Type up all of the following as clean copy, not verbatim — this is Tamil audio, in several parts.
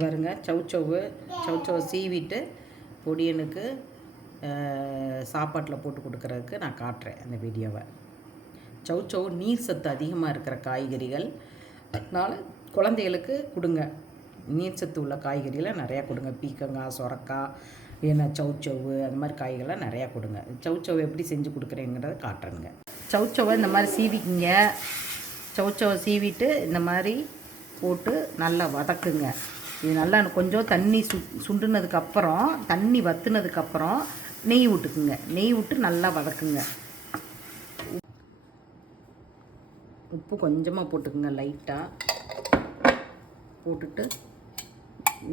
பாருங்க சவுச்சவை சீவிட்டு பொடியனுக்கு சாப்பாட்டில் போட்டு கொடுக்குறதுக்கு நான் காட்டுறேன் அந்த வீடியோவை. சவுச்சவு நீர் சத்து அதிகமாக இருக்கிற காய்கறிகள், அதனால் குழந்தைகளுக்கு கொடுங்க. நீர் சத்து உள்ள காய்கறிகளை நிறையா கொடுங்க. பீக்கங்காய், சொரக்காய், ஏன்னா சவுச்சவு அந்த மாதிரி காய்கறிலாம் நிறையா கொடுங்க. சவுச்சவை எப்படி செஞ்சு கொடுக்குறேங்கிறத காட்டுறேங்க. சவுச்சவை இந்த மாதிரி சீவிக்கிங்க. சவுச்சவை சீவிட்டு இந்த மாதிரி போட்டு நல்லா வதக்குங்க. இது நல்லா கொஞ்சம் தண்ணி சுண்டுனதுக்கப்புறம், தண்ணி வற்றுனதுக்கப்புறம் நெய் விட்டுக்குங்க. நெய் விட்டு நல்லா வதக்குங்க. உப்பு கொஞ்சமாக போட்டுக்குங்க, லைட்டாக போட்டுட்டு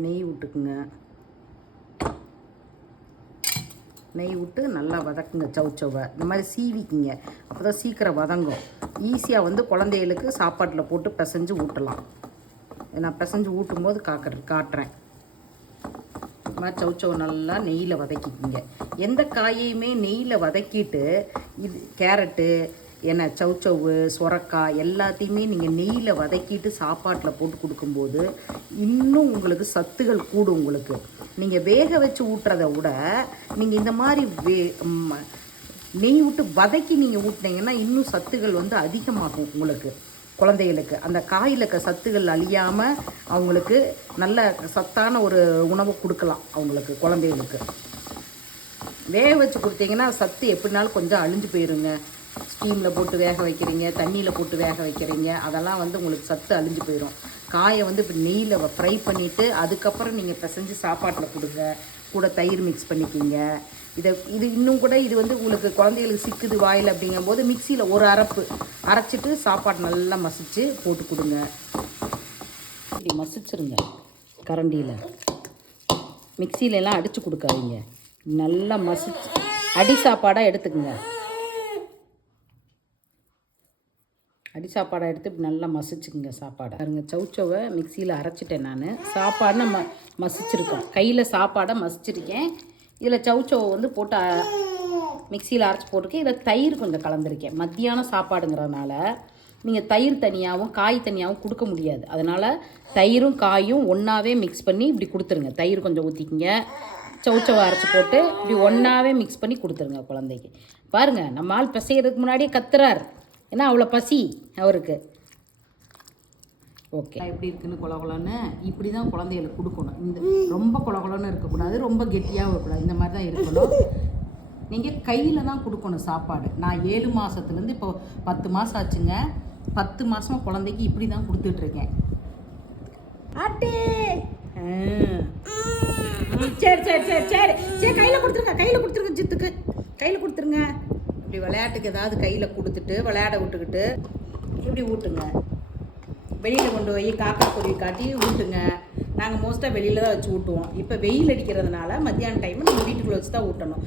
நெய் விட்டுக்குங்க. நெய் விட்டு நல்லா வதக்குங்க. சவுச்சவை இந்த மாதிரி சீவிக்குங்க. அப்போ தான் சீக்கிரம் வதங்கும். ஈஸியாக குழந்தைகளுக்கு சாப்பாட்டில் போட்டு பிசைஞ்சு ஊட்டலாம். நான் பிசைஞ்சு ஊட்டும் போது காட்டுறேன். இது மாதிரி சவுச்சவை நல்லா நெய்யில் வதக்கிக்கிங்க. எந்த காயையுமே நெய்யில் வதக்கிட்டு, இது கேரட்டு, ஏன்னா சவுச்சவு, சொரக்காய் எல்லாத்தையுமே நீங்கள் நெய்யில் வதக்கிட்டு சாப்பாட்டில் போட்டு கொடுக்கும்போது இன்னும் உங்களுக்கு சத்துகள் கூடும். உங்களுக்கு நீங்கள் வேக வச்சு ஊட்டுறத விட நீங்கள் இந்த மாதிரி நெய் விட்டு வதக்கி நீங்கள் ஊட்டினீங்கன்னா இன்னும் சத்துகள் அதிகமாகும் உங்களுக்கு. குழந்தைகளுக்கு அந்த காயில் இருக்க சத்துகள் அழியாமல் அவங்களுக்கு நல்ல சத்தான ஒரு உணவை கொடுக்கலாம். அவங்களுக்கு குழந்தைகளுக்கு வேக வச்சு கொடுத்தீங்கன்னா சத்து எப்படினாலும் கொஞ்சம் அழிஞ்சு போயிருங்க. ஸ்டீமில் போட்டு வேக வைக்கிறீங்க, தண்ணியில் போட்டு வேக வைக்கிறீங்க, அதெல்லாம் உங்களுக்கு சத்து அழிஞ்சு போயிடும். காயை இப்போ நெய்யில் ஃப்ரை பண்ணிவிட்டு அதுக்கப்புறம் நீங்கள் பிசைஞ்சு சாப்பாட்டில் கொடுங்க. கூட தயிர் மிக்ஸ் பண்ணிக்கிங்க. இது இன்னும் கூட இது உங்களுக்கு குழந்தைகளுக்கு சிக்குது வாயில் அப்படிங்கும்போது மிக்சியில் ஒரு அரைச்சிட்டு சாப்பாடு நல்லா மசிச்சு போட்டு கொடுங்க. இப்படி மசிச்சிருங்க கரண்டியில். மிக்சியிலலாம் அடித்து கொடுக்காதீங்க. நல்லா மசிச்சு அடி சாப்பாடாக எடுத்துக்குங்க. அடி சாப்பாடாக எடுத்து இப்படி நல்லா மசிச்சுக்குங்க சாப்பாடை. பாருங்க, சவுச்சவை மிக்சியில் அரைச்சிட்டேன். நான் சாப்பாடு நம்ம மசிச்சிருக்கேன். கையில் சாப்பாடை மசிச்சிருக்கேன். இதில் சவுச்சவை போட்டு மிக்சியில் அரைச்சி போட்டிருக்கேன். இதில் தயிர் கொஞ்சம் கலந்துருக்கேன். மத்தியானம் சாப்பாடுங்கிறதுனால நீங்கள் தயிர் தனியாகவும் காய் தனியாகவும் கொடுக்க முடியாது. அதனால் தயிரும் காயும் ஒன்றாவே மிக்ஸ் பண்ணி இப்படி கொடுத்துருங்க. தயிர் கொஞ்சம் ஊற்றிக்கிங்க. சவுச்சவை அரைச்சி போட்டு இப்படி ஒன்றாவே மிக்ஸ் பண்ணி கொடுத்துருங்க குழந்தைக்கு. பாருங்கள், நம்ம ஆள் பிசைகிறதுக்கு முன்னாடியே கத்துறார். ஏன்னா அவ்வளோ பசி அவருக்கு. ஓகே, எப்படி இருக்குன்னு குலகுலன்னு இப்படி தான் குழந்தைகளுக்கு கொடுக்கணும். இந்த ரொம்ப குலகுலன்னு இருக்கக்கூடாது, ரொம்ப கெட்டியாகவும் இருக்கக்கூடாது. இந்த மாதிரி தான் இருக்கணும். நீங்கள் கையில் தான் கொடுக்கணும் சாப்பாடு. நான் 7 மாதத்துலேருந்து இப்போ 10 மாதம் ஆச்சுங்க. 10 மாதமாக குழந்தைக்கு இப்படி தான் கொடுத்துட்ருக்கேன். ஆட்டே சரி சரி சரி சரி சரி கையில் கொடுத்துருங்க. ஜித்துக்கு கையில் கொடுத்துருங்க. இப்படி விளையாட்டுக்கு ஏதாவது கையில் கொடுத்துட்டு விளையாட விட்டுக்கிட்டு இப்படி ஊட்டுங்க. வெளியில் கொண்டு போய் காக்கா குருவி காட்டி ஊட்டுங்க. நாங்கள் மோஸ்ட்டாக வெளியில் தான் வச்சு ஊட்டுவோம். இப்போ வெயில் அடிக்கிறதுனால மத்தியான டைம் நம்ம வீட்டுக்குள்ளே வச்சு தான் ஊட்டணும்.